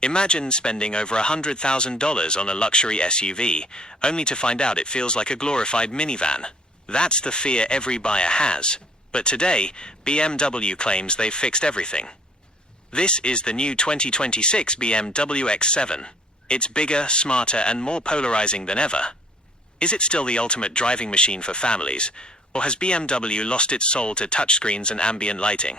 Imagine spending over $100,000 on a luxury SUV, only to find out it feels like a glorified minivan. That's the fear every buyer has. But today, BMW claims they've fixed everything. This is the new 2026 BMW X7. It's bigger, smarter, and more polarizing than ever. Is it still the ultimate driving machine for families, or has BMW lost its soul to touchscreens and ambient lighting?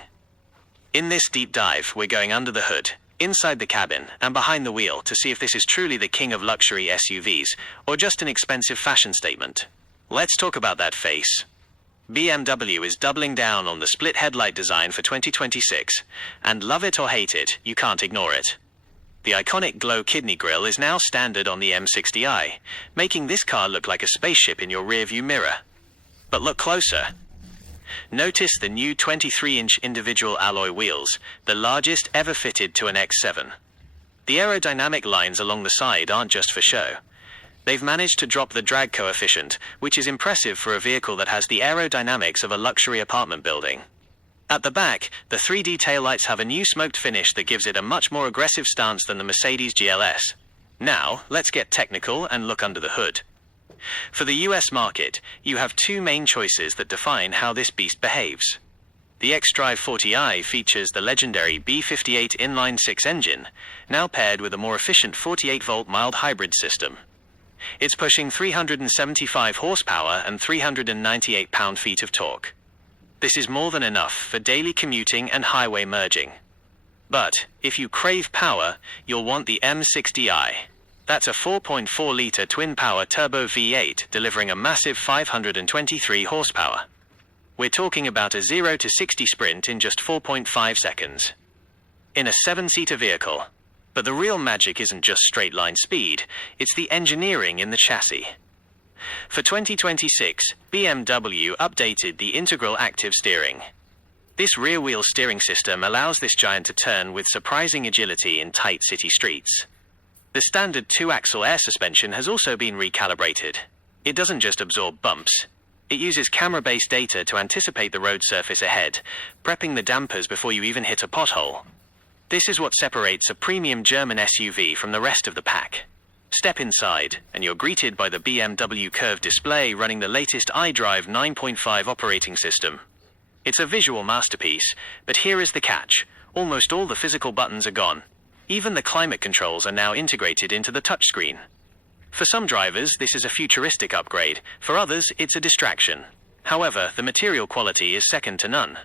In this deep dive, we're going under the hood, inside the cabin, and behind the wheel to see if this is truly the king of luxury SUVs, or just an expensive fashion statement. Let's talk about that face. BMW is doubling down on the split headlight design for 2026, and love it or hate it, you can't ignore it. The iconic glow kidney grille is now standard on the M60i, making this car look like a spaceship in your rearview mirror. But look closer. Notice the new 23-inch individual alloy wheels, the largest ever fitted to an X7. The aerodynamic lines along the side aren't just for show. They've managed to drop the drag coefficient, which is impressive for a vehicle that has the aerodynamics of a luxury apartment building. At the back, the 3D taillights have a new smoked finish that gives it a much more aggressive stance than the Mercedes GLS. Now, let's get technical and look under the hood. For the US market, you have two main choices that define how this beast behaves. The xDrive 40i features the legendary B58 inline-6 engine, now paired with a more efficient 48-volt mild hybrid system. It's pushing 375 horsepower and 398 pound-feet of torque. This is more than enough for daily commuting and highway merging. But if you crave power, you'll want the M60i. That's a 4.4-litre twin-power turbo V8 delivering a massive 523 horsepower. We're talking about a 0 to 60 sprint in just 4.5 seconds. In a 7-seater vehicle. But the real magic isn't just straight-line speed, it's the engineering in the chassis. For 2026, BMW updated the integral active steering. This rear-wheel steering system allows this giant to turn with surprising agility in tight city streets. The standard 2-axle air suspension has also been recalibrated. It doesn't just absorb bumps. It uses camera-based data to anticipate the road surface ahead, prepping the dampers before you even hit a pothole. This is what separates a premium German SUV from the rest of the pack. Step inside, and you're greeted by the BMW curved display running the latest iDrive 9.5 operating system. It's a visual masterpiece, but here is the catch. Almost all the physical buttons are gone. Even the climate controls are now integrated into the touchscreen. For some drivers, this is a futuristic upgrade. For others, it's a distraction. However, the material quality is second to none.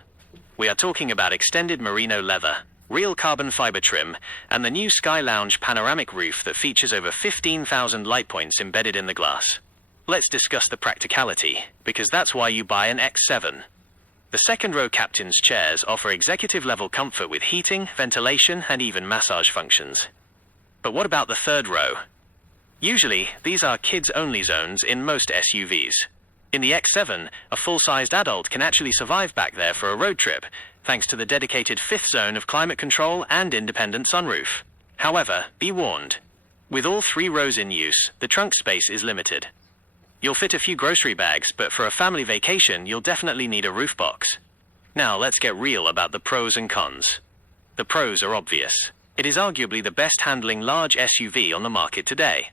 We are talking about extended merino leather, real carbon fiber trim, and the new Sky Lounge panoramic roof that features over 15,000 light points embedded in the glass. Let's discuss the practicality, because that's why you buy an X7. The second-row captain's chairs offer executive-level comfort with heating, ventilation, and even massage functions. But what about the third row? Usually, these are kids-only zones in most SUVs. In the X7, a full-sized adult can actually survive back there for a road trip, thanks to the dedicated fifth zone of climate control and independent sunroof. However, be warned. With all 3 rows in use, the trunk space is limited. You'll fit a few grocery bags, but for a family vacation, you'll definitely need a roof box. Now let's get real about the pros and cons. The pros are obvious. It is arguably the best handling large SUV on the market today.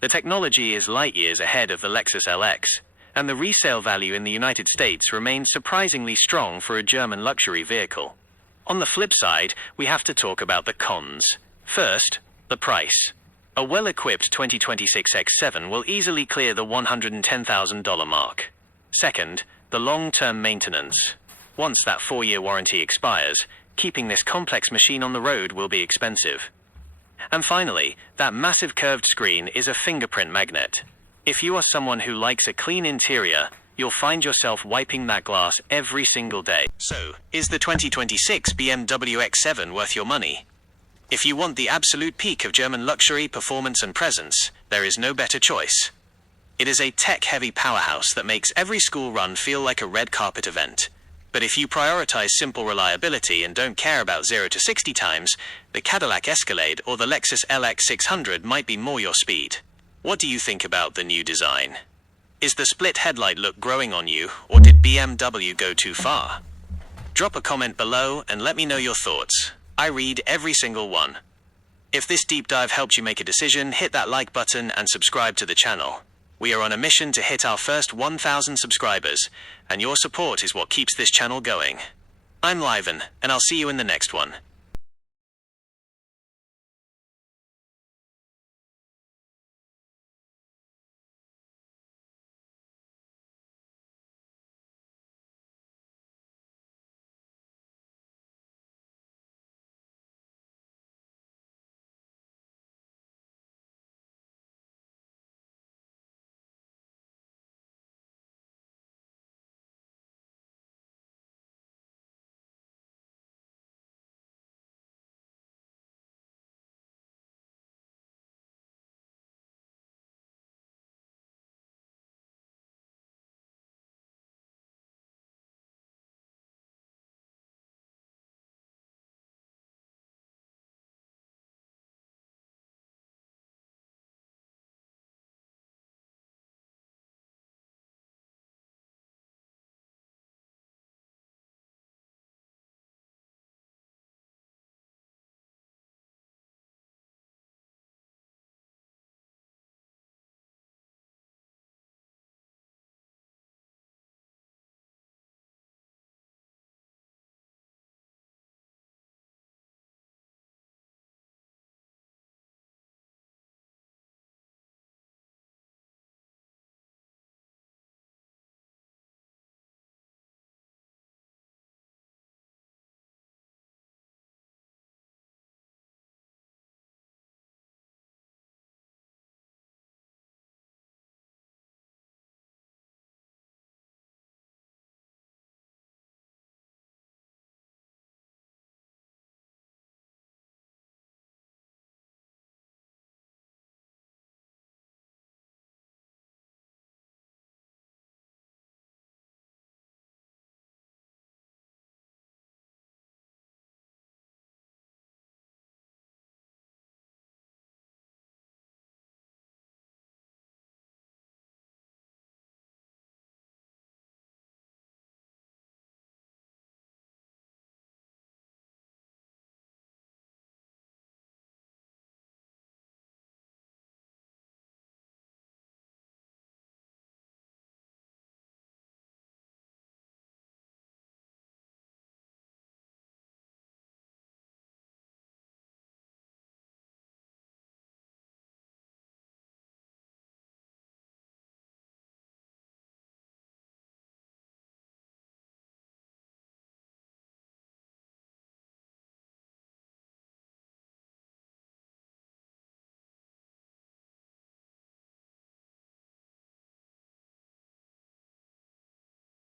The technology is light years ahead of the Lexus LX, and the resale value in the United States remains surprisingly strong for a German luxury vehicle. On the flip side, we have to talk about the cons. First, the price. A well-equipped 2026 X7 will easily clear the $110,000 mark. Second, the long-term maintenance. Once that 4-year warranty expires, keeping this complex machine on the road will be expensive. And finally, that massive curved screen is a fingerprint magnet. If you are someone who likes a clean interior, you'll find yourself wiping that glass every single day. So, is the 2026 BMW X7 worth your money? If you want the absolute peak of German luxury, performance and presence, there is no better choice. It is a tech-heavy powerhouse that makes every school run feel like a red carpet event. But if you prioritize simple reliability and don't care about 0 to 60 times, the Cadillac Escalade or the Lexus LX 600 might be more your speed. What do you think about the new design? Is the split headlight look growing on you, or did BMW go too far? Drop a comment below and let me know your thoughts. I read every single one. If this deep dive helped you make a decision, hit that like button and subscribe to the channel. We are on a mission to hit our first 1,000 subscribers, and your support is what keeps this channel going. I'm Liven, and I'll see you in the next one.